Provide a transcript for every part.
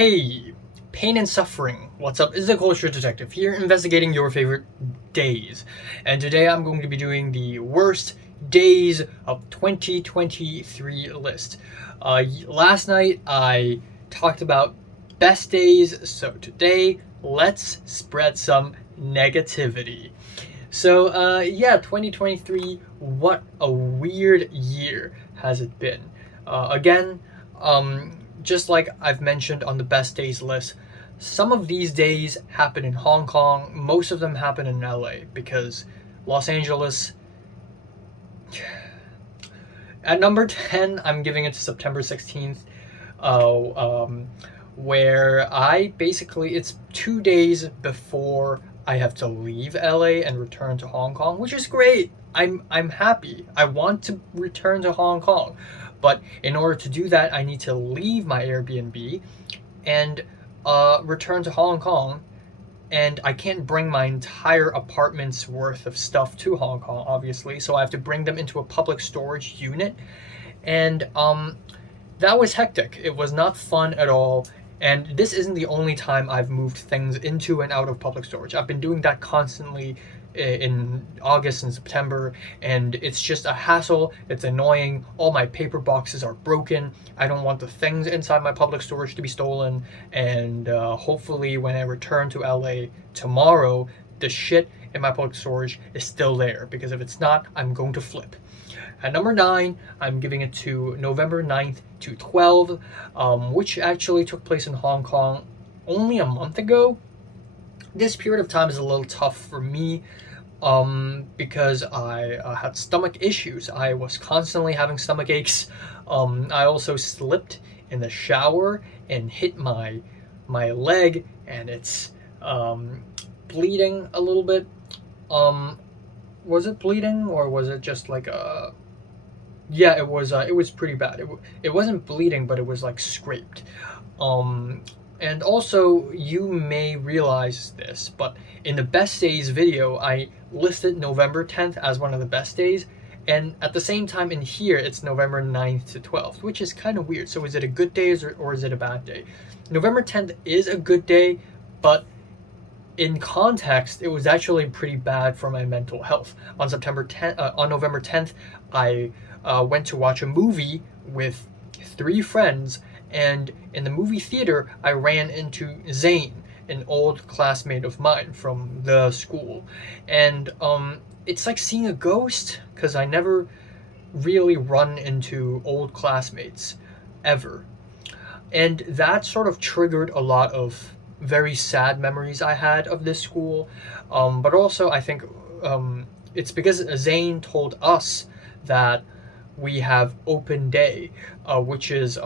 Hey, pain and suffering. What's up? It's the Culture Detective here, investigating your favorite days. And today I'm going to be doing the worst days of 2023 list. Last night I talked about best days, so today let's spread some negativity. So, 2023, what a weird year has it been. Again, just like I've mentioned on the best days list, some of these days happen in Hong Kong, most of them happen in LA because Los Angeles. At number 10, I'm giving it to September 16th, uh, um, where it's 2 days before I have to leave LA and return to Hong Kong, which is great. I'm happy. I want to return to Hong Kong, but in order to do that, I need to leave my Airbnb and return to Hong Kong. And I can't bring my entire apartment's worth of stuff to Hong Kong, obviously. So I have to bring them into a public storage unit, and that was hectic. It was not fun at all. And this isn't the only time I've moved things into and out of public storage. I've been doing that constantly in August and September, and it's just a hassle. It's annoying. All my paper boxes are broken. I don't want the things inside my public storage to be stolen. And hopefully, when I return to LA tomorrow, the shit in my public storage is still there, because if it's not, I'm going to flip. At number 9, I'm giving it to November 9th to 12th, which actually took place in Hong Kong only a month ago. This period of time is a little tough for me because I had stomach issues. I was constantly having stomach aches. I also slipped in the shower and hit my leg, and it's bleeding a little bit. Was it bleeding, or was it just like a... Yeah, it was pretty bad. It wasn't bleeding, but it was like scraped. And also, you may realize this, but in the best days video, I listed November 10th as one of the best days, and at the same time in here, it's November 9th to 12th, which is kind of weird. So is it a good day, or is it a bad day? November 10th is a good day, but in context, it was actually pretty bad for my mental health. On November 10th, I went to watch a movie with 3 friends, and in the movie theater, I ran into Zane, an old classmate of mine from the school. And it's like seeing a ghost, because I never really run into old classmates, ever. And that sort of triggered a lot of very sad memories I had of this school. But also, I think it's because Zane told us that we have open day, which is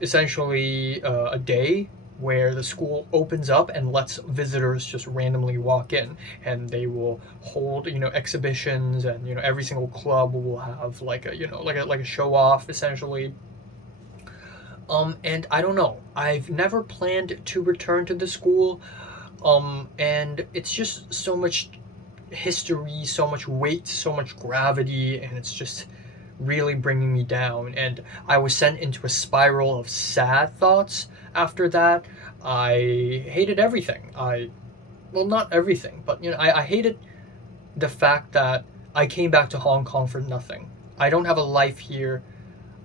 essentially a day where the school opens up and lets visitors just randomly walk in, and they will hold exhibitions, and every single club will have like a show off, essentially. And I don't know, I've never planned to return to the school, and it's just so much history, so much weight, so much gravity, and it's just really bringing me down. And I was sent into a spiral of sad thoughts after that. I hated everything. Well, not everything, but I hated the fact that I came back to Hong Kong for nothing. I don't have a life here.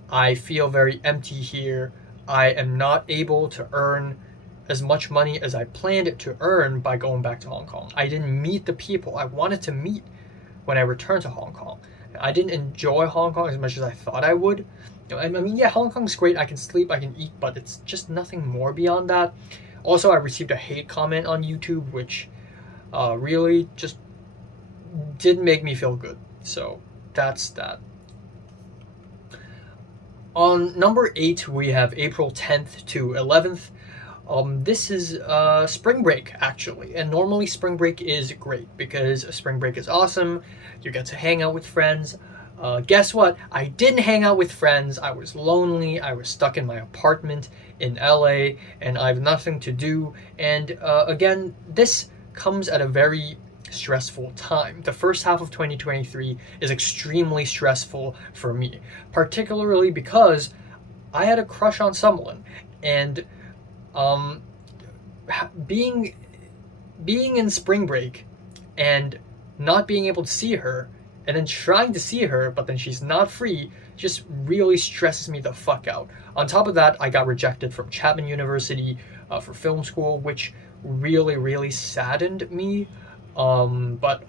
I feel very empty here. I am not able to earn as much money as I planned it to earn by going back to Hong Kong. I didn't meet the people I wanted to meet when I returned to Hong Kong. I didn't enjoy Hong Kong as much as I thought I would. I mean, yeah, Hong Kong's great. I can sleep, I can eat, but it's just nothing more beyond that. Also, I received a hate comment on YouTube, which really just didn't make me feel good. So that's that. On number 8, we have April 10th to 11th. This is spring break, actually. And normally spring break is great because spring break is awesome. You get to hang out with friends. Guess what? I didn't hang out with friends. I was lonely. I was stuck in my apartment in LA, and I have nothing to do. And again, this comes at a very stressful time. The first half of 2023 is extremely stressful for me, particularly because I had a crush on someone, and Um, being in spring break and not being able to see her, and then trying to see her, but then she's not free, just really stresses me the fuck out. On top of that, I got rejected from Chapman University for film school, which really, really saddened me. But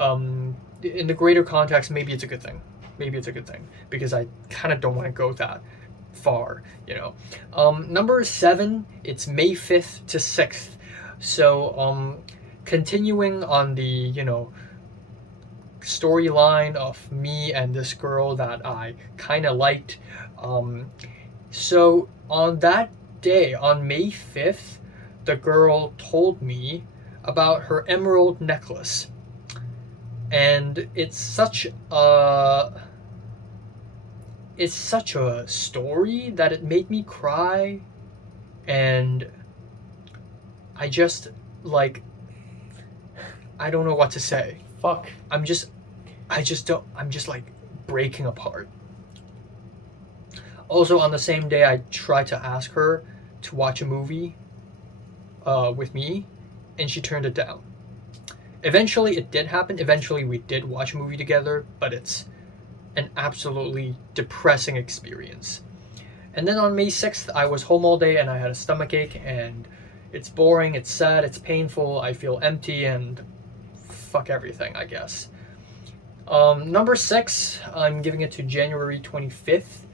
in the greater context, maybe it's a good thing. Maybe it's a good thing because I kind of don't want to go that far, you know. Number 7, it's May 5th to 6th. So, continuing on the, you know, storyline of me and this girl that I kind of liked. So on that day, on May 5th, the girl told me about her emerald necklace. And it's such a story that it made me cry, and I just like I don't know what to say. Fuck. I'm just like breaking apart. Also, on the same day, I tried to ask her to watch a movie with me, and she turned it down. Eventually, it did happen. Eventually, we did watch a movie together, but it's an absolutely depressing experience. And then on May 6th, I was home all day and I had a stomachache, and it's boring, it's sad, it's painful, I feel empty, and fuck everything, I guess. Number 6, I'm giving it to January 25th.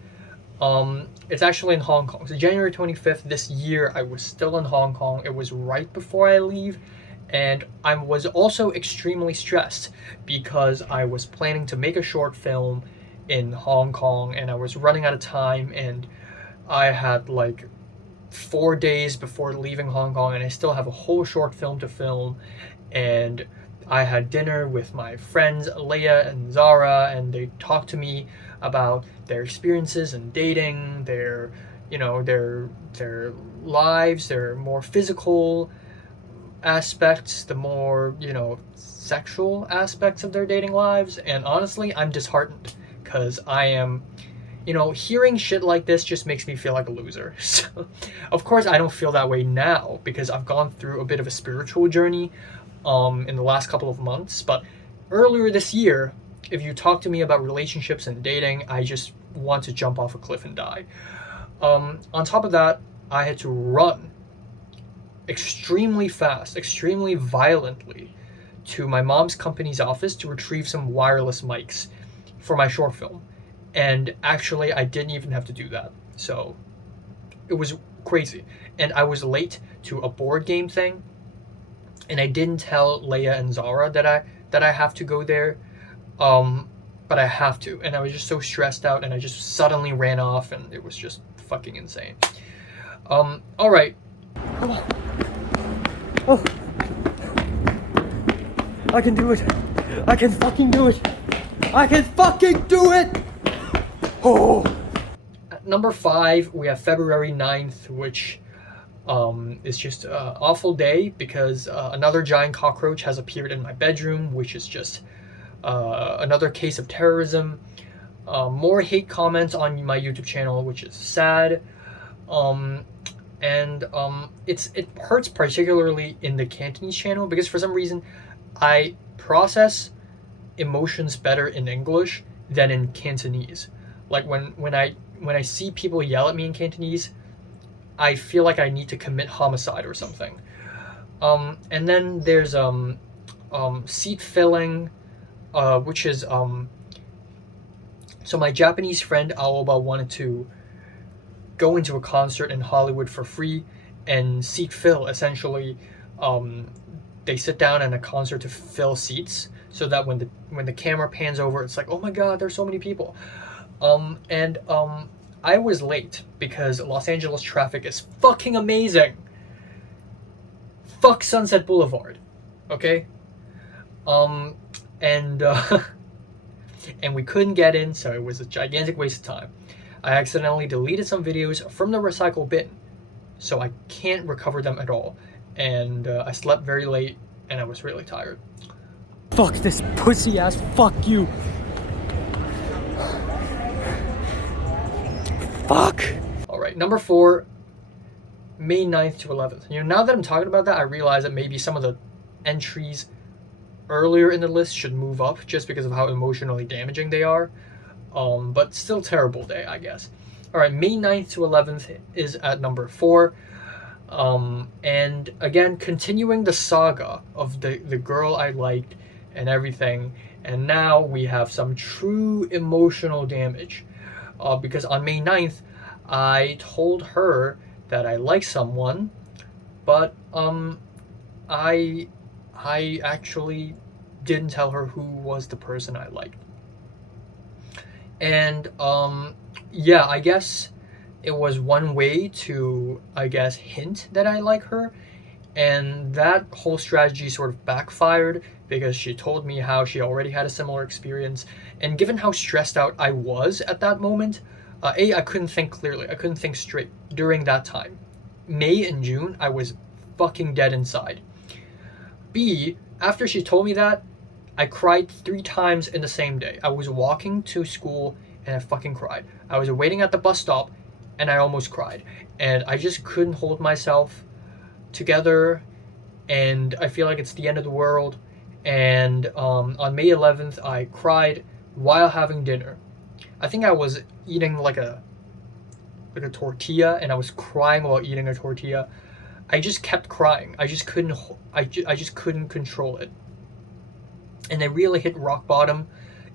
It's actually in Hong Kong. So January 25th this year, I was still in Hong Kong. It was right before I leave, and I was also extremely stressed because I was planning to make a short film in Hong Kong, and I was running out of time, and I had like 4 days before leaving Hong Kong, and I still have a whole short film to film. And I had dinner with my friends Leia and Zara, and they talked to me about their experiences in dating, their lives, their more physical aspects, the more, sexual aspects of their dating lives. And honestly, I'm disheartened because I am, hearing shit like this just makes me feel like a loser. So, of course, I don't feel that way now because I've gone through a bit of a spiritual journey in the last couple of months. But earlier this year, if you talk to me about relationships and dating, I just want to jump off a cliff and die. On top of that, I had to run extremely fast, extremely violently to my mom's company's office to retrieve some wireless mics for my short film. And actually, I didn't even have to do that. So it was crazy. And I was late to a board game thing, and I didn't tell Leia and Zara that I have to go there. But I have to, and I was just so stressed out, and I just suddenly ran off, and it was just fucking insane. All right. Come on. Oh. I can do it. I can fucking do it. I can fucking do it. Oh. At number 5, we have February 9th, which is just an awful day because another giant cockroach has appeared in my bedroom, which is just another case of terrorism. More hate comments on my YouTube channel, which is sad. It hurts particularly in the Cantonese channel because for some reason I process emotions better in English than in Cantonese. Like when I see people yell at me in Cantonese, I feel like I need to commit homicide or something. And then there's seat filling, which is so my Japanese friend Aoba wanted to go into a concert in Hollywood for free, and seat fill, essentially they sit down in a concert to fill seats so that when the camera pans over, it's like, oh my god, there's so many people. I was late because Los Angeles traffic is fucking amazing. Fuck Sunset Boulevard, okay? And we couldn't get in, so it was a gigantic waste of time. I accidentally deleted some videos from the recycle bin, so I can't recover them at all. And I slept very late, and I was really tired. Fuck this pussy ass. Fuck you. Fuck. All right, number 4. May 9th to 11th. Now that I'm talking about that, I realize that maybe some of the entries earlier in the list should move up just because of how emotionally damaging they are. But still terrible day, I guess. All right, May 9th to 11th is at number 4. And again, continuing the saga of the girl I liked and everything. And now we have some true emotional damage. Because on May 9th, I told her that I like someone, but I actually didn't tell her who was the person I liked. And yeah, I guess it was one way to, I guess, hint that I like her. And that whole strategy sort of backfired because she told me how she already had a similar experience. And given how stressed out I was at that moment, I couldn't think clearly. I couldn't think straight during that time. May and June, I was fucking dead inside. B, after she told me that, I cried 3 times in the same day. I was walking to school and I fucking cried. I was waiting at the bus stop and I almost cried. And I just couldn't hold myself together, and I feel like it's the end of the world. And on May 11th, I cried while having dinner. I think I was eating like a tortilla, and I was crying while eating a tortilla. I just kept crying. I just couldn't control it. And I really hit rock bottom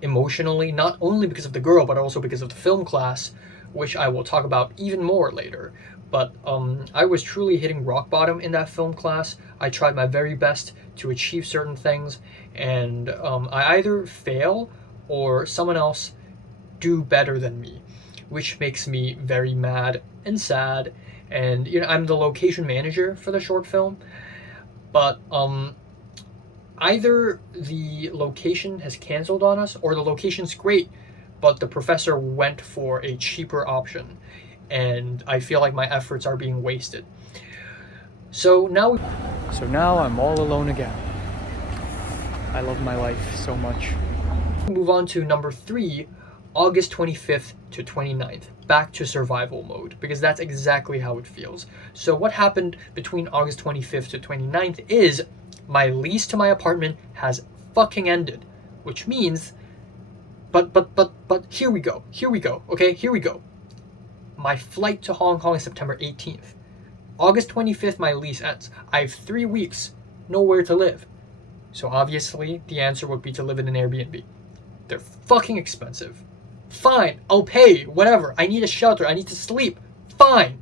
emotionally, not only because of the girl, but also because of the film class, which I will talk about even more later. But I was truly hitting rock bottom in that film class. I tried my very best to achieve certain things, and I either fail or someone else do better than me, which makes me very mad and sad. And I'm the location manager for the short film, but either the location has canceled on us or the location's great, but the professor went for a cheaper option, and I feel like my efforts are being wasted. So now I'm all alone again. I love my life so much. Move on to number 3, August 25th to 29th. Back to survival mode, because that's exactly how it feels. So what happened between August 25th to 29th is my lease to my apartment has fucking ended, which means but here we go, okay, here we go. My flight to Hong Kong is September 18th. August 25th, my lease ends. I have 3 weeks, nowhere to live. So obviously, the answer would be to live in an Airbnb. They're fucking expensive. Fine, I'll pay, whatever. I need a shelter, I need to sleep. Fine.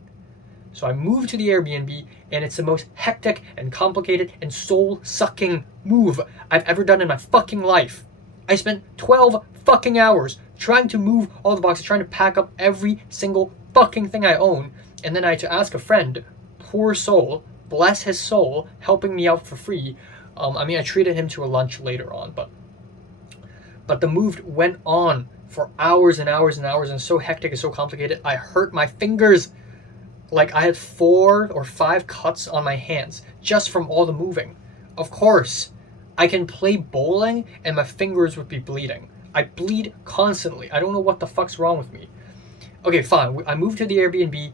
So I moved to the Airbnb, and it's the most hectic and complicated and soul-sucking move I've ever done in my fucking life. I spent 12 fucking hours trying to move all the boxes, trying to pack up every single fucking thing I own, and then I had to ask a friend, poor soul, bless his soul, helping me out for free. I treated him to a lunch later on, but the move went on for hours and hours and hours, and so hectic and so complicated, I hurt my fingers. Like I had 4 or 5 cuts on my hands just from all the moving. Of course, I can play bowling and my fingers would be bleeding. I bleed constantly. I don't know what the fuck's wrong with me. Okay, fine. I moved to the Airbnb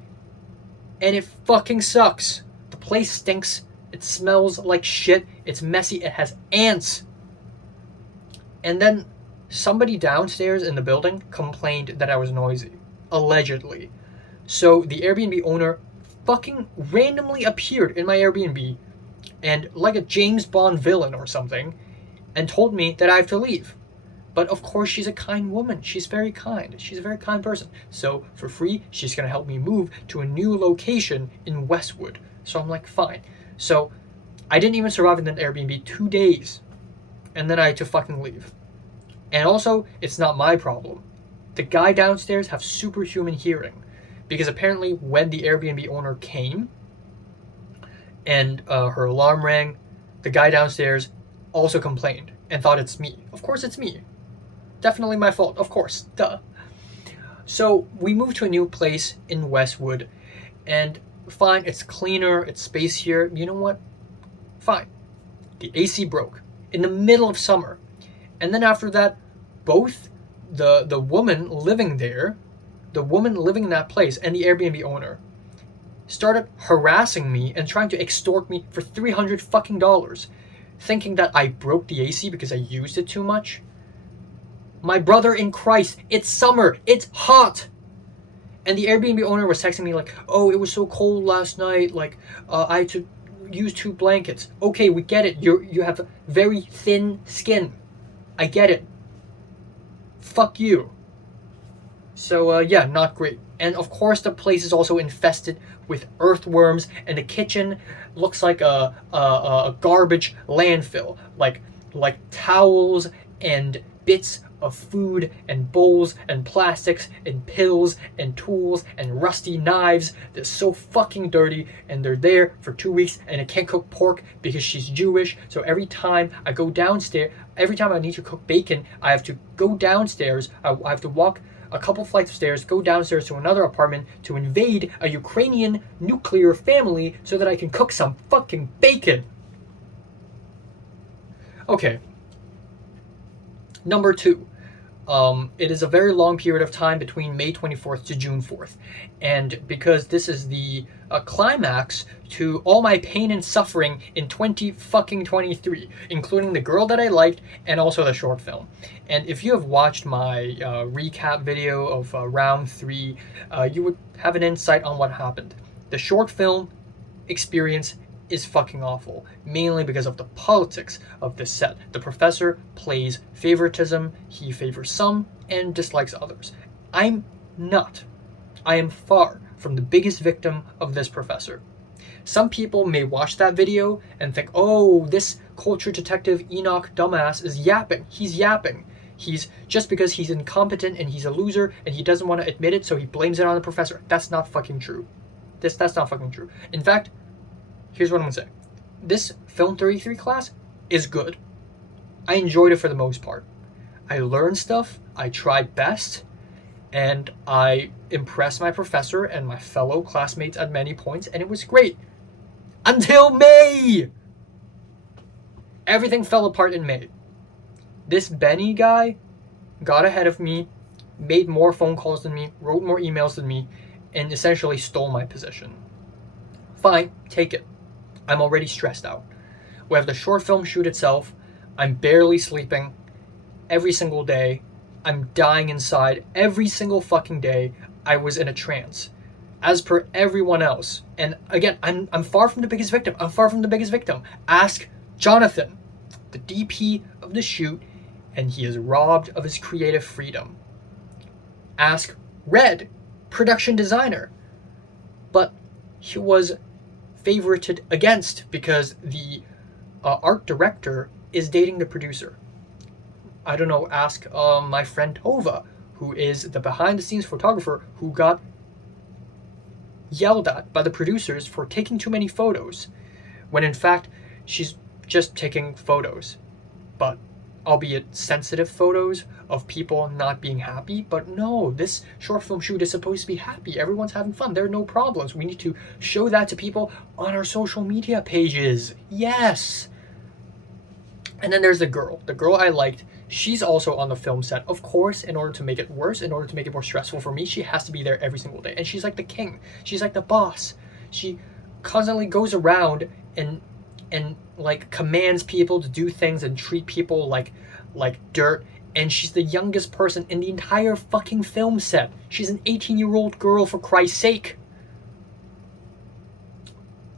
and it fucking sucks. The place stinks. It smells like shit. It's messy. It has ants. And then somebody downstairs in the building complained that I was noisy. Allegedly. So the Airbnb owner fucking randomly appeared in my Airbnb and like a James Bond villain or something, and told me that I have to leave. But of course, she's a kind woman. She's very kind. She's a very kind person. So for free, she's gonna help me move to a new location in Westwood. So I'm like, fine. So I didn't even survive in that Airbnb 2 days, and then I had to fucking leave. And also, it's not my problem. The guy downstairs have superhuman hearing, because apparently when the Airbnb owner came and her alarm rang, the guy downstairs also complained and thought it's me. Of course it's me. Definitely my fault. Of course. Duh. So we moved to a new place in Westwood, and fine, it's cleaner, it's spacier. You know what? Fine. The AC broke in the middle of summer. And then after that, both the woman living there, the woman living in that place, and the Airbnb owner started harassing me and trying to extort me for $300 fucking dollars, thinking that I broke the AC because I used it too much. My brother in Christ, it's summer, it's hot. And the Airbnb owner was texting me like, oh, it was so cold last night, like, I had to use 2 blankets. Okay, we get it, you have very thin skin. I get it. Fuck you. So, yeah, not great. And of course, the place is also infested with earthworms, and the kitchen looks like a garbage landfill. Like towels and bits of food and bowls and plastics and pills and tools and rusty knives. They're so fucking dirty, and they're there for 2 weeks, and I can't cook pork because she's Jewish. So every time I go downstairs, every time I need to cook bacon, I have to go downstairs. I have to walk a couple flights of stairs, go downstairs to another apartment to invade a Ukrainian nuclear family so that I can cook some fucking bacon. Okay. Number 2. It is a very long period of time between May 24th to June 4th. And because this is the climax to all my pain and suffering in 2023, including the girl that I liked and also the short film. And if you have watched my recap video of round 3, you would have an insight on what happened. The short film experience is fucking awful, mainly because of the politics of this set. The professor plays favoritism, he favors some and dislikes others. I'm not. I am far from the biggest victim of this professor. Some people may watch that video and think, oh, this culture detective Enoch dumbass is yapping. He's yapping. He's just because he's incompetent and he's a loser and he doesn't want to admit it, so he blames it on the professor. That's not fucking true. That's not fucking true. In fact, here's what I'm gonna say. This Film 33 class is good. I enjoyed it for the most part. I learned stuff, I tried best, and I impressed my professor and my fellow classmates at many points, and it was great. Until May! Everything fell apart in May. This Benny guy got ahead of me, made more phone calls than me, wrote more emails than me, and essentially stole my position. Fine, take it. I'm already stressed out. We have the short film shoot itself. I'm barely sleeping every single day. I'm dying inside every single fucking day. I was in a trance, as per everyone else. And again, I'm far from the biggest victim. I'm far from the biggest victim. Ask Jonathan, the DP of the shoot, and he is robbed of his creative freedom. Ask Red, production designer, but he was favorited against because the art director is dating the producer. I don't know, ask my friend Tova, who is the behind-the-scenes photographer who got yelled at by the producers for taking too many photos, when in fact she's just taking photos, but albeit sensitive photos of people not being happy. But no, this short film shoot is supposed to be happy. Everyone's having fun. There are no problems. We need to show that to people on our social media pages. Yes. And then there's the girl I liked. She's also on the film set. Of course, in order to make it worse, in order to make it more stressful for me, she has to be there every single day. And she's like the king. She's like the boss. She constantly goes around and like commands people to do things and treat people like dirt. And she's the youngest person in the entire fucking film set. She's an 18-year-old girl, for Christ's sake.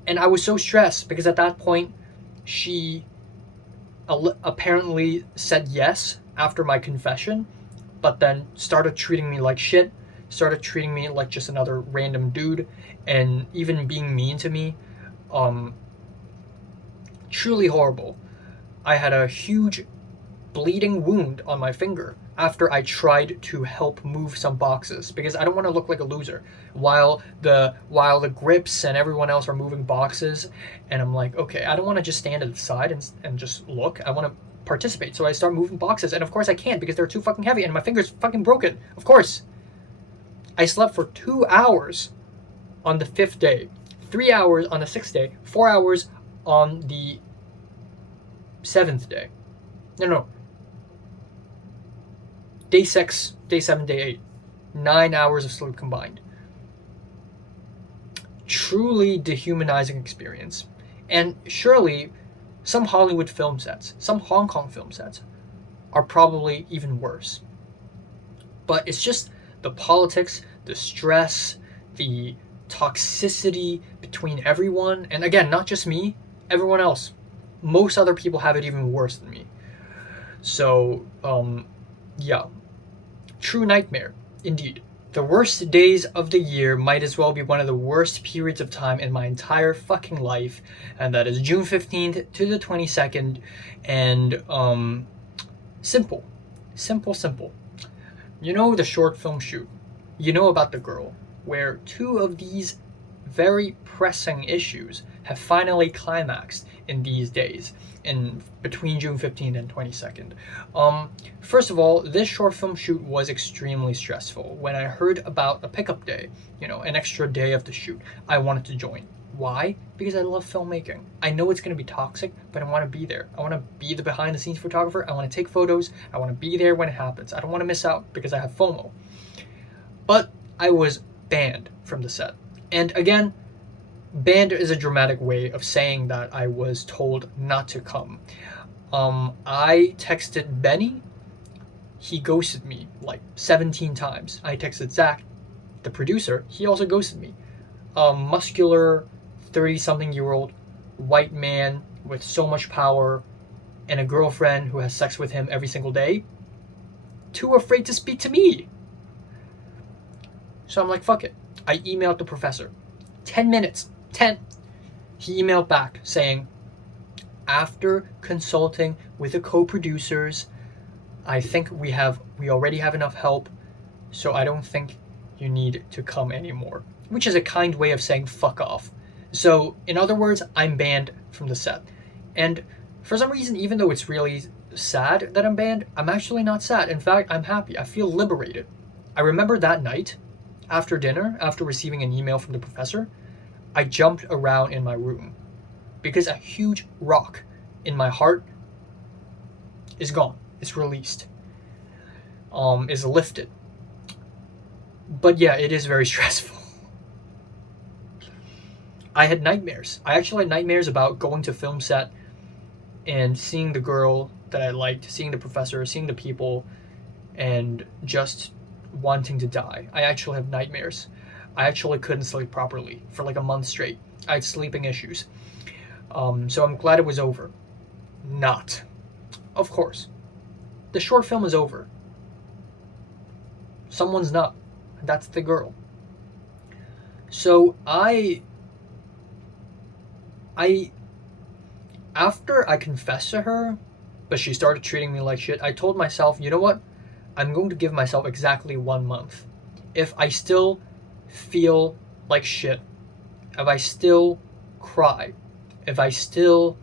And I was so stressed because at that point, she apparently said yes after my confession, but then started treating me like shit, started treating me like just another random dude, and even being mean to me. Truly horrible. I had a huge bleeding wound on my finger after I tried to help move some boxes because I don't want to look like a loser while the grips and everyone else are moving boxes, and I'm like, okay, I don't want to just stand at the side and just look. I want to participate. So I start moving boxes, and of course I can't because they're too fucking heavy and my finger's fucking broken. Of course. I slept for 2 hours on the 5th day, 3 hours on the 6th day, 4 hours on the 7th day. No. Day 6, day 7, day 8. 9 hours of sleep combined. truly dehumanizing experience. And surely some Hollywood film sets, some Hong Kong film sets, are probably even worse. But it's just the politics, the stress, the toxicity between everyone, and again, not just me, everyone else. Most other people have it even worse than me. So, yeah. True nightmare, indeed. The worst days of the year might as well be one of the worst periods of time in my entire fucking life, and that is June 15th to the 22nd, and, simple. Simple. You know the short film shoot. You know about the girl, where two of these very pressing issues have finally climaxed in these days, in between June 15th and 22nd. First of all, this short film shoot was extremely stressful. When I heard about a pickup day, an extra day of the shoot, I wanted to join. Why? Because I love filmmaking. I know it's going to be toxic, but I want to be there. I want to be the behind the scenes photographer. I want to take photos. I want to be there when it happens. I don't want to miss out because I have FOMO. But I was banned from the set. And again, banned is a dramatic way of saying that I was told not to come. I texted Benny. He ghosted me like 17 times. I texted Zach, the producer. He also ghosted me. Muscular 30-something-year-old white man with so much power and a girlfriend who has sex with him every single day, too afraid to speak to me. So I'm like, fuck it. I emailed the professor. 10 minutes. 10. He emailed back saying, after consulting with the co-producers, I think we already have enough help, so I don't think you need to come anymore. Which is a kind way of saying fuck off. So, in other words, I'm banned from the set. And for some reason, even though it's really sad that I'm banned, I'm actually not sad. In fact, I'm happy. I feel liberated. I remember that night, after dinner, after receiving an email from the professor, I jumped around in my room because a huge rock in my heart is gone. It's released. Is lifted. But yeah, it is very stressful. I had nightmares. I actually had nightmares about going to film set and seeing the girl that I liked, seeing the professor, seeing the people, and just wanting to die. I actually have nightmares. I actually couldn't sleep properly for like a month straight. I had sleeping issues. So I'm glad it was over. Not. Of course. The short film is over. Someone's not. That's the girl. So after I confessed to her, but she started treating me like shit, I told myself, you know what? I'm going to give myself exactly 1 month. If I still feel like shit, if I still cry, if I still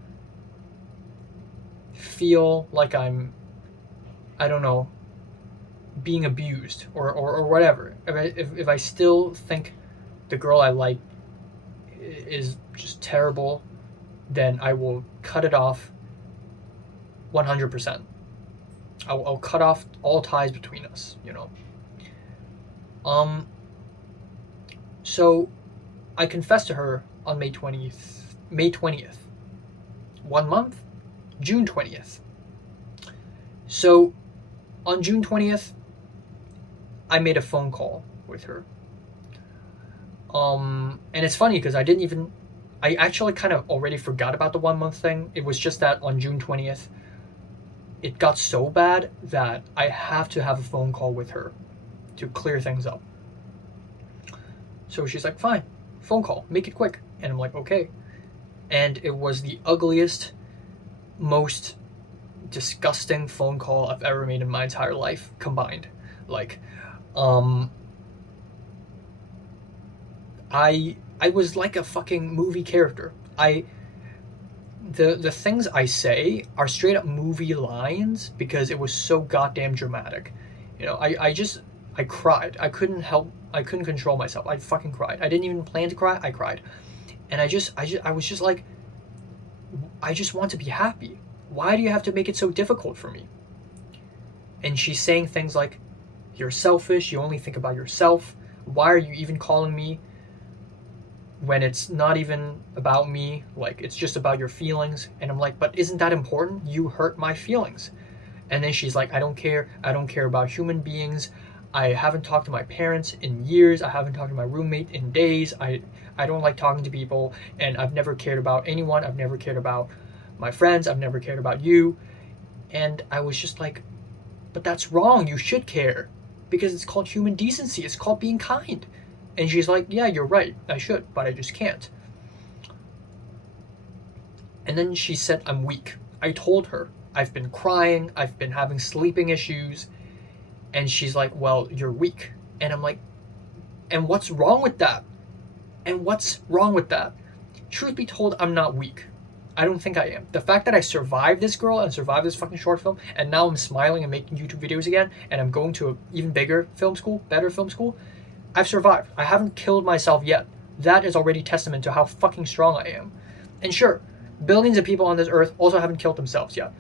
feel like I'm, I don't know, being abused or whatever, if I still think the girl I like is just terrible, then I will cut it off 100%. I'll cut off all ties between us, So I confessed to her on May 20th. 1 month, June 20th. So on June 20th, I made a phone call with her. And it's funny because I actually kind of already forgot about the 1 month thing. It was just that on June 20th, it got so bad that I have to have a phone call with her to clear things up. So she's like, fine, phone call, make it quick. And I'm like, okay. And it was the ugliest, most disgusting phone call I've ever made in my entire life combined. Like, I was like a fucking movie character. The things I say are straight up movie lines because it was so goddamn dramatic. I cried. I couldn't control myself. I fucking cried. I didn't even plan to cry. I cried. And I was just like, I just want to be happy. Why do you have to make it so difficult for me? And she's saying things like, you're selfish, you only think about yourself. Why are you even calling me? when it's not even about me, like it's just about your feelings. And I'm like, but isn't that important? You hurt my feelings. And then she's like, I don't care about human beings. I haven't talked to my parents in years. I haven't talked to my roommate in days. I don't like talking to people, and I've never cared about anyone. I've never cared about my friends. I've never cared about you. And I was just like, but that's wrong. You should care, because it's called human decency. It's called being kind. And she's like, yeah, you're right. I should, but I just can't. And then she said, I'm weak. I told her, I've been crying. I've been having sleeping issues. And she's like, well, you're weak. And I'm like, and what's wrong with that? And what's wrong with that? Truth be told, I'm not weak. I don't think I am. The fact that I survived this girl and survived this fucking short film, and now I'm smiling and making YouTube videos again, and I'm going to an even bigger film school, better film school, I've survived. I haven't killed myself yet. That is already testament to how fucking strong I am. And sure, billions of people on this earth also haven't killed themselves yet.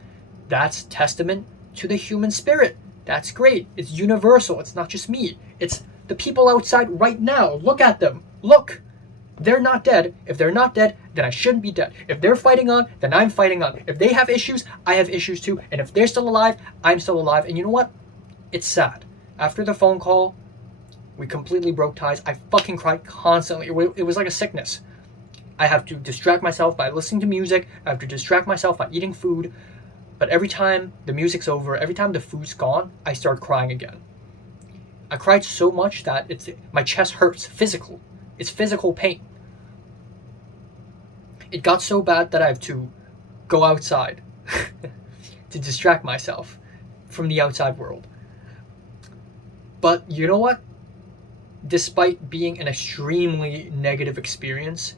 That's testament to the human spirit. That's great. It's universal. It's not just me. It's the people outside right now. Look at them. Look. They're not dead. If they're not dead, then I shouldn't be dead. If they're fighting on, then I'm fighting on. If they have issues, I have issues too. And if they're still alive, I'm still alive. And you know what? It's sad. After the phone call, we completely broke ties. I fucking cried constantly. It was like a sickness. I have to distract myself by listening to music. I have to distract myself by eating food. But every time the music's over, every time the food's gone, I start crying again. I cried so much that my chest hurts. Physical. It's physical pain. It got so bad that I have to go outside to distract myself from the outside world. But you know what? Despite being an extremely negative experience,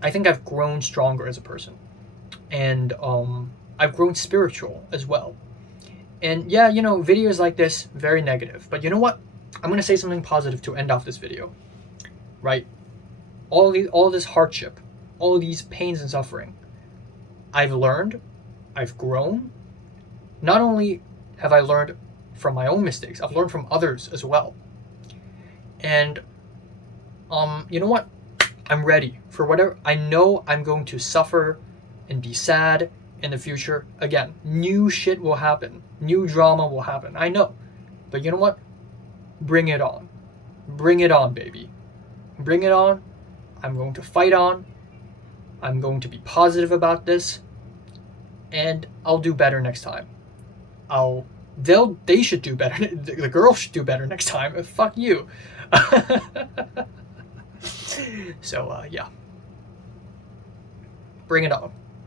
I think I've grown stronger as a person. And I've grown spiritual as well. And yeah, videos like this, very negative. But you know what? I'm going to say something positive to end off this video. Right? All this hardship, all these pains and suffering, I've learned, I've grown. Not only have I learned from my own mistakes, I've learned from others as well. And you know what? I'm ready for whatever. I know I'm going to suffer and be sad in the future. Again, new shit will happen. New drama will happen. I know. But you know what? Bring it on. Bring it on, baby. Bring it on. I'm going to fight on. I'm going to be positive about this. And I'll do better next time. They should do better. The girls should do better next time. Fuck you. So, yeah. Bring it on.